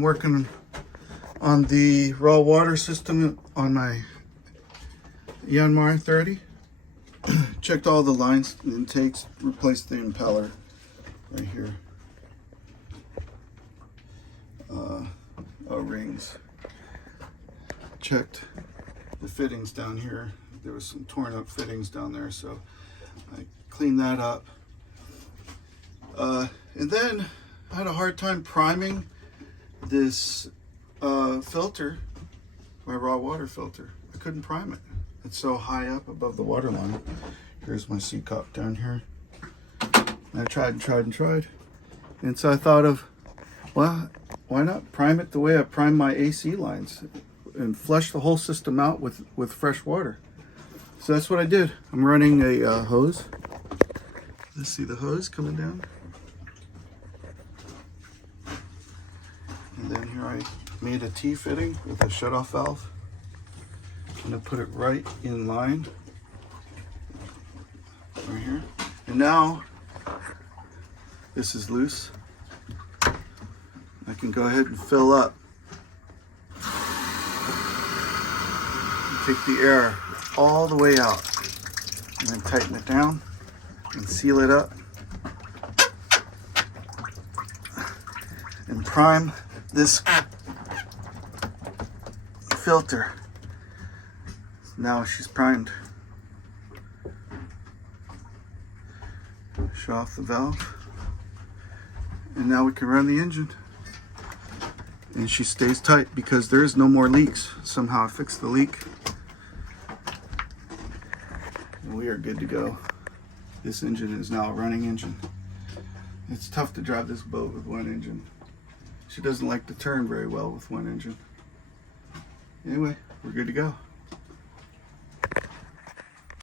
I'm working on the raw water system on my Yanmar 30. Checked all the lines and intakes, replaced the impeller right here. O-rings. Checked the fittings down here. There was some torn up fittings down there, so I cleaned that up. And then I had a hard time priming this filter, my raw water filter. I couldn't prime it. It's so high up above the water line. Here's my sea cup down here. And I tried and tried and tried. And so I thought of, well, why not prime it the way I prime my AC lines and flush the whole system out with fresh water. So that's what I did. I'm running a hose. Let's see the hose coming down. And then here I made a T-fitting with a shutoff valve. I'm going to put it right in line. Right here. And now, this is loose. I can go ahead and fill up. Take the air all the way out. And then tighten it down and seal it up. And prime this filter. Now she's primed. Shut off the valve. And now we can run the engine. And she stays tight because there is no more leaks. Somehow I fixed the leak. And we are good to go. This engine is now a running engine. It's tough to drive this boat with one engine. She doesn't like to turn very well with one engine. Anyway, we're good to go.